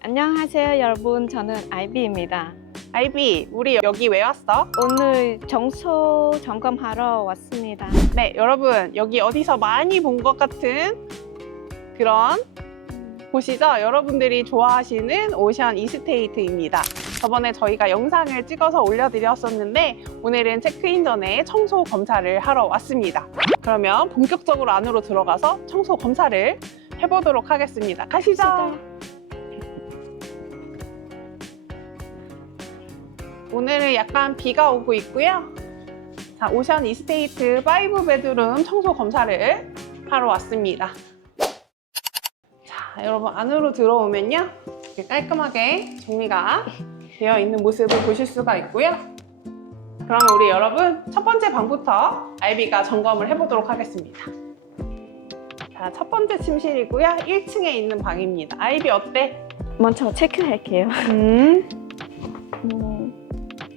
안녕하세요 여러분 저는 아이비입니다 아이비, 우리 여기 왜 왔어? 오늘 정소 점검하러 왔습니다 네, 여러분 여기 어디서 많이 본 것 같은 그런 곳이죠? 여러분들이 좋아하시는 오션 이스테이트입니다. 저번에 저희가 영상을 찍어서 올려드렸었는데 오늘은 체크인 전에 청소 검사를 하러 왔습니다. 그러면 본격적으로 안으로 들어가서 청소 검사를 해보도록 하겠습니다. 가시죠. 오늘은 약간 비가 오고 있고요. 자, 오션 이스테이트 5 베드룸 청소 검사를 하러 왔습니다. 자, 여러분 안으로 들어오면요. 이렇게 깔끔하게 정리가 되어 있는 모습을 보실 수가 있고요. 그러면 우리 여러분 첫 번째 방부터 아이비가 점검을 해보도록 하겠습니다. 자, 첫 번째 침실이고요. 1층에 있는 방입니다. 아이비 어때? 먼저 체크할게요 음.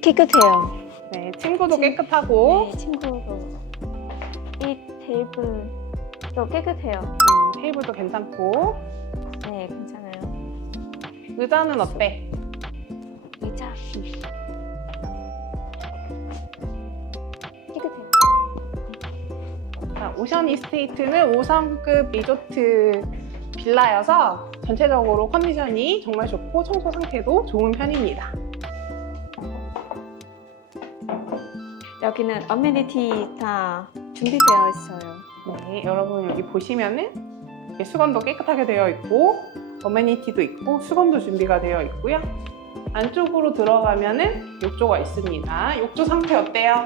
음, 깨끗해요. 네, 침구도 침- 깨끗하고. 네, 친구도. 이 테이블도 깨끗해요. 음, 테이블도 괜찮고. 네 괜찮아요. 의자는 어때? 의자. 깨끗해요. 자, 오션 이스테이트는 5성급 리조트 빌라여서 전체적으로 컨디션이 정말 좋고 청소 상태도 좋은 편입니다. 여기는 어메니티 다 준비되어 있어요 네, 여러분 여기 보시면은 이렇게 수건도 깨끗하게 되어 있고 어메니티도 있고 수건도 준비가 되어 있고요. 안쪽으로 들어가면은 욕조가 있습니다. 욕조 상태 어때요?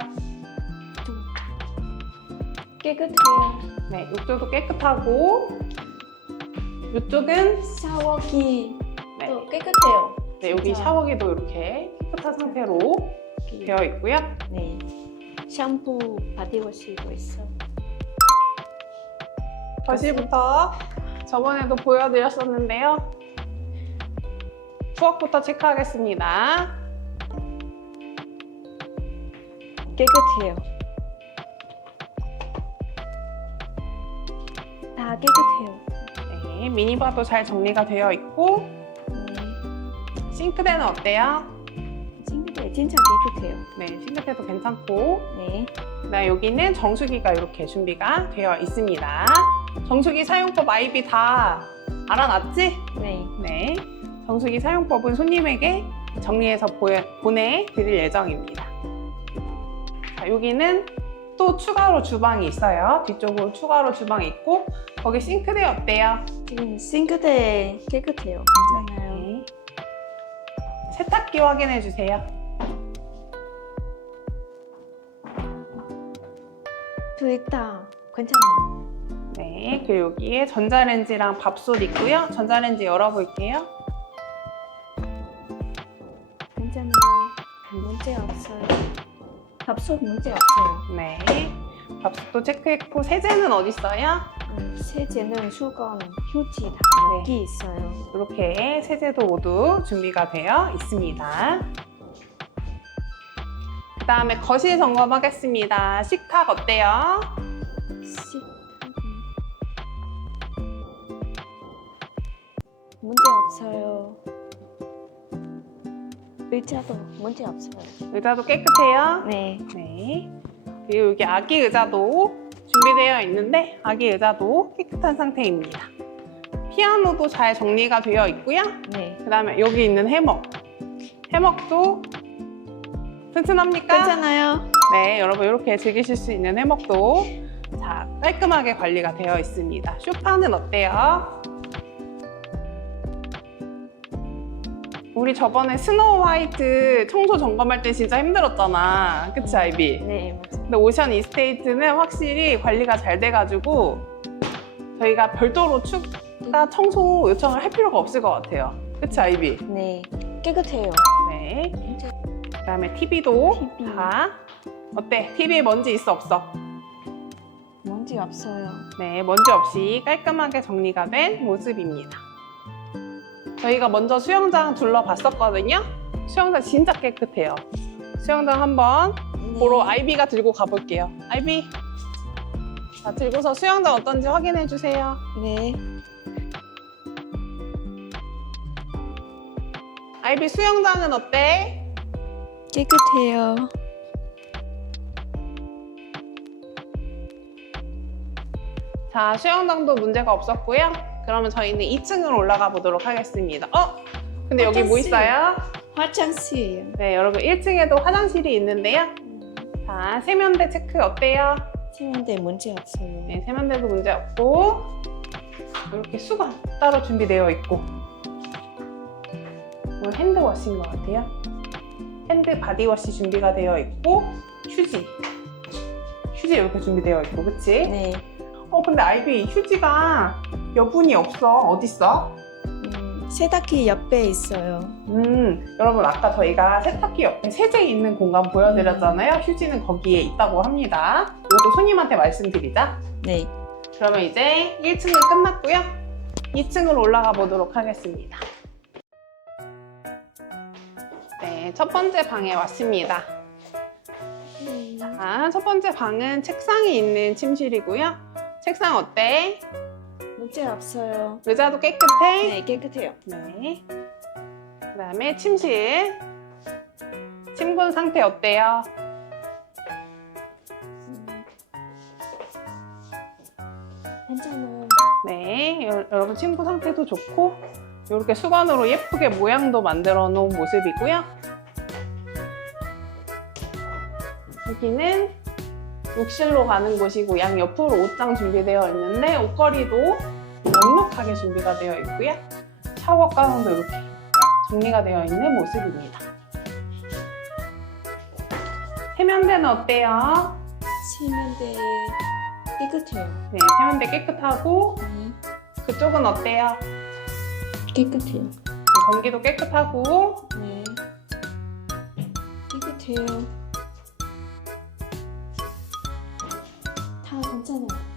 깨끗해요 네, 욕조도 깨끗하고 이쪽은 샤워기 네, 또 깨끗해요 네, 여기. 샤워기도 이렇게 깨끗한 상태로 되어 있고요. 네 샴푸 바디워시도 있어 거실부터 저번에도 보여드렸었는데요. 부엌부터 체크하겠습니다. 깨끗해요 다 깨끗해요 네, 미니바도 잘 정리가 되어 있고 네 싱크대는 어때요? 진짜 깨끗해요 네, 싱크대도 괜찮고 네 그다음 여기는 정수기가 이렇게 준비가 되어 있습니다. 정수기 사용법 아이비 다 알아놨지? 네. 네, 정수기 사용법은 손님에게 정리해서 보여- 보내드릴 예정입니다. 자, 여기는 또 추가로 주방이 있어요. 뒤쪽으로 추가로 주방이 있고 거기 싱크대 어때요? 지금 싱크대 깨끗해요 괜찮아요 네. 세탁기 확인해 주세요. 둘다 괜찮아요 네, 그리고 여기에 전자레인지랑 밥솥 있고요. 전자레인지 열어볼게요. 괜찮아요 문제 없어요 밥솥 문제 없어요 네, 밥솥도 체크했고 세제는 어디 있어요? 음, 세제는 수건 휴지 다 네. 여기 있어요 이렇게 세제도 모두 준비가 되어 있습니다. 그 다음에 거실 점검하겠습니다. 식탁 어때요? 식 문제 없어요 의자도 문제 없어요 의자도 깨끗해요? 네 네. 그리고 여기 아기 의자도 준비되어 있는데 아기 의자도 깨끗한 상태입니다. 피아노도 잘 정리가 되어 있고요. 네. 그 다음에 여기 있는 해먹. 해먹도 튼튼합니까? 괜찮아요 네, 여러분 이렇게 즐기실 수 있는 해먹도 자 깔끔하게 관리가 되어 있습니다. 쇼파는 어때요? 우리 저번에 스노우 화이트 청소 점검할 때 진짜 힘들었잖아. 그치, 아이비? 네 맞아요 근데 오션 이스테이트는 확실히 관리가 잘 돼가지고 저희가 별도로 추가 청소 요청을 할 필요가 없을 것 같아요. 그치, 아이비? 네 깨끗해요 네. 문제 그 다음에 TV도 TV. 다 어때? TV에 먼지 있어 없어? 문제 없어요 네, 먼지 없이 깔끔하게 정리가 된 모습입니다. 저희가 먼저 수영장 둘러봤었거든요. 수영장 진짜 깨끗해요. 수영장 한번 네. 보러 아이비가 들고 가볼게요. 아이비. 자, 들고서 수영장 어떤지 확인해 주세요. 네 아이비 수영장은 어때? 깨끗해요. 자, 수영장도 문제가 없었고요. 그러면 저희는 2층으로 올라가 보도록 하겠습니다. 어? 근데 여기 뭐 화장실. 있어요? 화장실이에요. 네, 여러분 1층에도 화장실이 있는데요. 자, 세면대 체크 어때요? 침대 문제 없어요. 네, 세면대도 문제 없고 이렇게 수건 따로 준비되어 있고 이건 핸드워시인 것 같아요. 핸드 바디워시 준비가 되어 있고 휴지 휴지 이렇게 준비되어 있고 그치? 네. 어 근데 아이비 휴지가 여분이 없어 어딨어? 음, 세탁기 옆에 있어요. 음 여러분 아까 저희가 세탁기 옆에 세제 있는 공간 보여드렸잖아요 휴지는 거기에 있다고 합니다 이것도 손님한테 말씀드리자 네. 그러면 이제 1층은 끝났고요. 2층으로 올라가 보도록 하겠습니다. 네, 첫 번째 방에 왔습니다. 자, 첫 번째 방은 책상이 있는 침실이고요. 책상 어때? 문제 없어요. 의자도 깨끗해? 네, 깨끗해요. 네. 그 다음에 침실. 침군 상태 어때요? 음. 괜찮아요. 네, 여- 여러분 친구 상태도 좋고 이렇게 수건으로 예쁘게 모양도 만들어 놓은 모습이고요. 여기는 욕실로 가는 곳이고 양 옆으로 옷장 준비되어 있는데 옷걸이도 넉넉하게 준비가 되어 있고요. 샤워 가운도 이렇게 정리가 되어 있는 모습입니다. 세면대는 어때요? 침대 깨끗해요. 네, 세면대 깨끗하고 네. 그쪽은 어때요? 깨끗해요. 전기도 깨끗하고 네. 깨끗해요.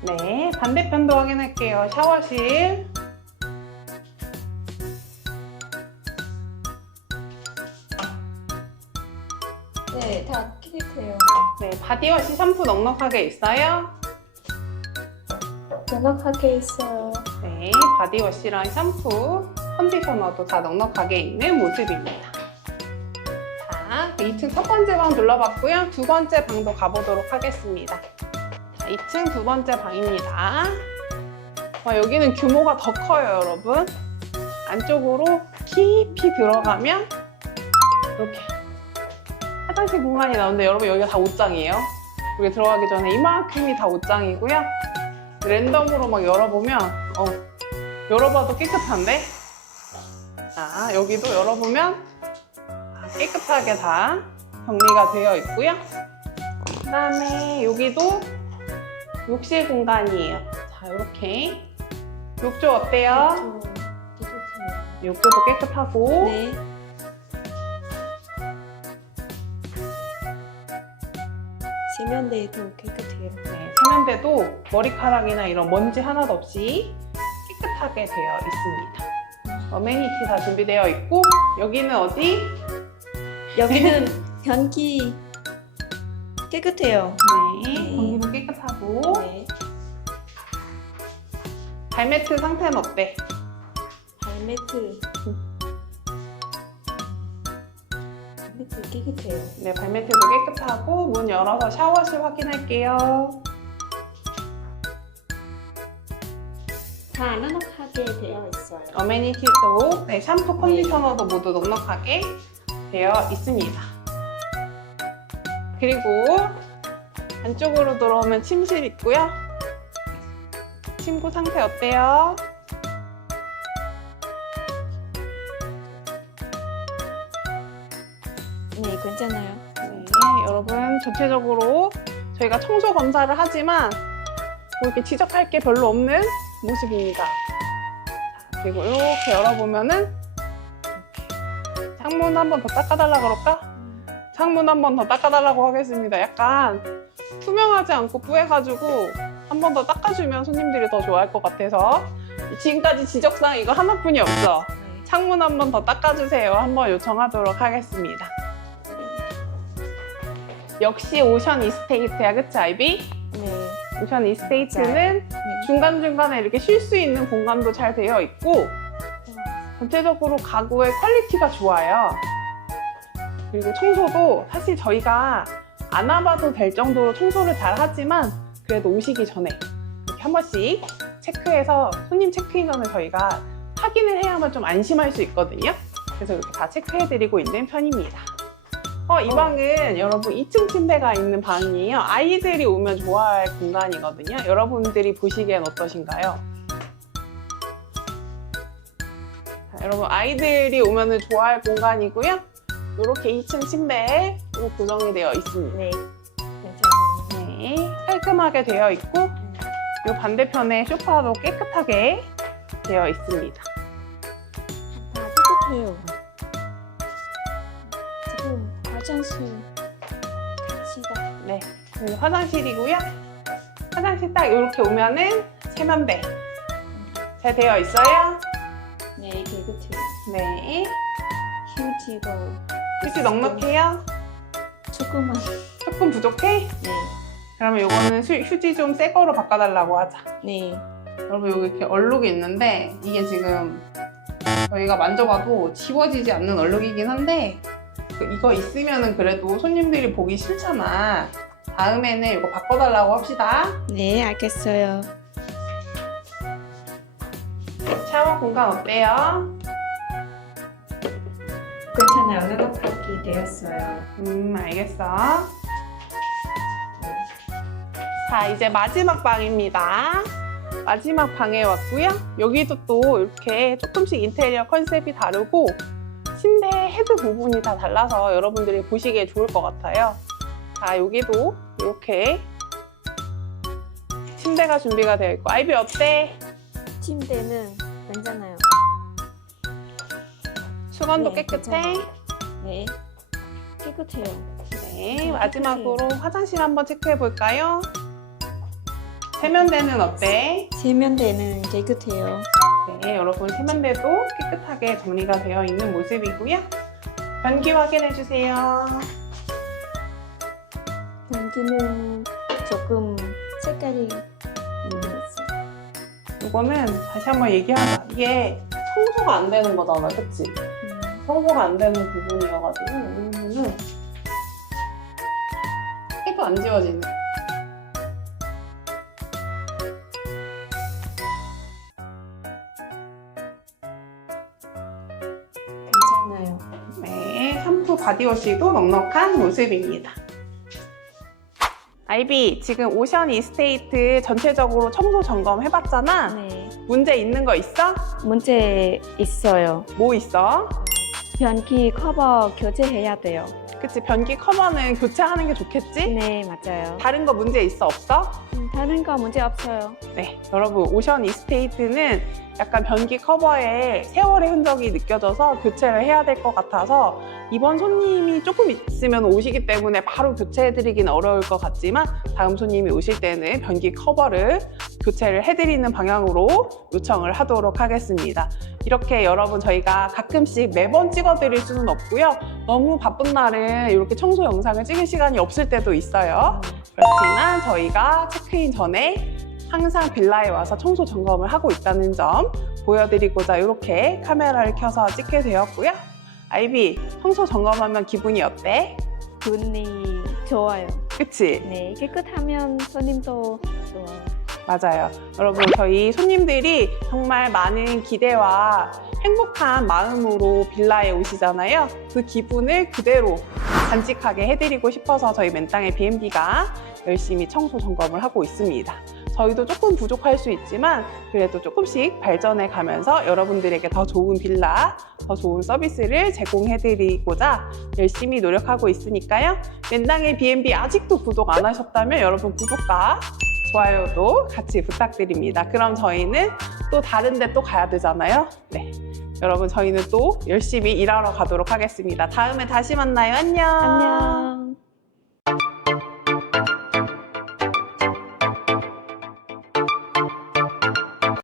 네, 반대편도 확인할게요. 샤워실. 네, 다 깨끗해요. 네, 바디워시 샴푸 넉넉하게 있어요. 넉넉하게 있어요. 네, 바디워시랑 샴푸, 컨디셔너도 다 넉넉하게 있는 모습입니다. 자, 2층 첫 번째 방 둘러봤고요. 두 번째 방도 가보도록 하겠습니다. 자, 2층 두 번째 방입니다. 와, 여기는 규모가 더 커요, 여러분. 안쪽으로 깊이 들어가면 이렇게 화장실 공간이 나오는데 여러분 여기가 다 옷장이에요. 여기 들어가기 전에 이만큼이 다 옷장이고요. 랜덤으로 막 열어보면 어, 열어봐도 깨끗한데? 자 여기도 열어보면 아, 깨끗하게 다 정리가 되어 있고요. 그 다음에 여기도 욕실 공간이에요. 자 이렇게 욕조 어때요? 좀 깨끗해요. 욕조도 깨끗하고 네. 세면대도 깨끗해요. 네, 세면대도 머리카락이나 이런 먼지 하나도 없이 깨끗하게 되어 있습니다. 어메니티 다 준비되어 있고 여기는 어디? 여기는 변기 깨끗해요. 네, 네. 공기도 깨끗하고 네. 발매트 상태는 어때? 발매트. 발매트 깨끗해요. 네, 발매트도 깨끗하고 문 열어서 샤워실 확인할게요. 다 넉넉하게 되어 있어요. 어메니티도 네, 샴푸 컨디셔너도 모두 넉넉하게 되어 있습니다. 그리고 안쪽으로 들어오면 침실 있고요. 침구 상태 어때요? 네, 괜찮아요. 네, 여러분 전체적으로 저희가 청소 검사를 하지만 뭐 이렇게 지적할 게 별로 없는 모습입니다. 자, 그리고 이렇게 열어보면은 이렇게 창문 한번 더 닦아달라 그럴까? 창문 한 번 더 닦아달라고 하겠습니다. 약간 투명하지 않고 뿌해가지고 한 번 더 닦아주면 손님들이 더 좋아할 것 같아서 지금까지 지적사항 이거 하나뿐이 없어. 네. 창문 한 번 더 닦아주세요. 한번 요청하도록 하겠습니다. 역시 오션 이스테이트야, 그치, 아이비? 네. 오션 이스테이트는 네. 중간중간에 이렇게 쉴 수 있는 공간도 잘 되어 있고, 전체적으로 가구의 퀄리티가 좋아요. 그리고 청소도 사실 저희가 안 와봐도 될 정도로 청소를 잘 하지만 그래도 오시기 전에 이렇게 한 번씩 체크해서 손님 체크인 전에 저희가 확인을 해야만 좀 안심할 수 있거든요. 그래서 이렇게 다 체크해드리고 있는 편입니다. 어, 이 어. 방은 여러분 2층 침대가 있는 방이에요. 아이들이 오면 좋아할 공간이거든요. 여러분들이 보시기엔 어떠신가요? 자, 여러분 아이들이 오면 좋아할 공간이고요. 이렇게 2층 침대에 로 구성이 되어 있습니다. 네. 괜찮아요. 네, 깔끔하게 되어 있고 이 반대편에 소파도 깨끗하게 되어 있습니다. 다 깨끗해요. 지금 화장실 같이다. 네, 그리고 화장실이고요. 화장실 딱 이렇게 오면은 세면대 잘 되어 있어요. 네, 깨끗해요. 네, 휴지도 휴지 넉넉해요. 조금만. 조금 부족해? 네. 그러면 이거는 수- 휴지 좀 새 거로 바꿔달라고 하자. 네. 여러분 여기 이렇게 얼룩이 있는데 이게 지금 저희가 만져봐도 지워지지 않는 얼룩이긴 한데 그 이거 있으면은 그래도 손님들이 보기 싫잖아. 다음에는 이거 바꿔달라고 합시다. 네, 알겠어요. 샤워 공간 어때요? 괜찮아요. 넉넉하게 되었어요. 음 알겠어. 자 이제 마지막 방입니다. 마지막 방에 왔고요. 여기도 또 이렇게 조금씩 인테리어 컨셉이 다르고 침대 헤드 부분이 다 달라서 여러분들이 보시기에 좋을 것 같아요. 자 여기도 이렇게 침대가 준비가 되어 있고 아이비 어때? 침대는 괜찮아요. 수건도 네, 깨끗해? 네. 깨끗해요. 네, 마지막으로 화장실 한번 체크해 볼까요? 세면대는 어때? 세면대는 깨끗해요. 네, 여러분 세면대도 깨끗하게 정리가 되어 있는 모습이고요. 변기 확인해 주세요. 변기는 조금 색깔이 있어요. 이거는 다시 한번 얘기하자. 이게 청소가 안 되는 거잖아, 그치? 음, 청소가 안 되는 부분이어가지고 여기는 해도 안 지워지네. 괜찮아요. 네, 샴푸 바디워시도 넉넉한 모습입니다. 아이비, 지금 오션 이스테이트 전체적으로 청소 점검 해봤잖아. 네. 문제 있는 거 있어? 문제 있어요. 뭐 있어? 변기 커버 교체해야 돼요. 그치, 변기 커버는 교체하는 게 좋겠지? 네, 맞아요. 다른 거 문제 있어, 없어? 음, 다른 거 문제 없어요. 네, 여러분, 오션 이스테이트는 약간 변기 커버에 세월의 흔적이 느껴져서 교체를 해야 될 것 같아서 이번 손님이 조금 있으면 오시기 때문에 바로 교체해드리기는 어려울 것 같지만 다음 손님이 오실 때는 변기 커버를 교체를 해드리는 방향으로 요청을 하도록 하겠습니다. 이렇게 여러분 저희가 가끔씩 매번 찍어드릴 수는 없고요. 너무 바쁜 날은 이렇게 청소 영상을 찍을 시간이 없을 때도 있어요. 그렇지만 저희가 체크인 전에 항상 빌라에 와서 청소 점검을 하고 있다는 점 보여드리고자 이렇게 카메라를 켜서 찍게 되었고요. 아이비, 청소 점검하면 기분이 어때? 기분이 좋아요. 그치? 네, 깨끗하면 손님도 좋아요. 맞아요. 여러분, 저희 손님들이 정말 많은 기대와 행복한 마음으로 빌라에 오시잖아요. 그 기분을 그대로 간직하게 해드리고 싶어서 저희 맨땅의 B&B가 열심히 청소 점검을 하고 있습니다. 저희도 조금 부족할 수 있지만 그래도 조금씩 발전해 가면서 여러분들에게 더 좋은 빌라, 더 좋은 서비스를 제공해드리고자 열심히 노력하고 있으니까요. 맨땅의 B&B 아직도 구독 안 하셨다면 여러분 구독과 좋아요도 같이 부탁드립니다. 그럼 저희는 또 다른 데 또 가야 되잖아요. 네. 여러분 저희는 또 열심히 일하러 가도록 하겠습니다. 다음에 다시 만나요. 안녕. 안녕.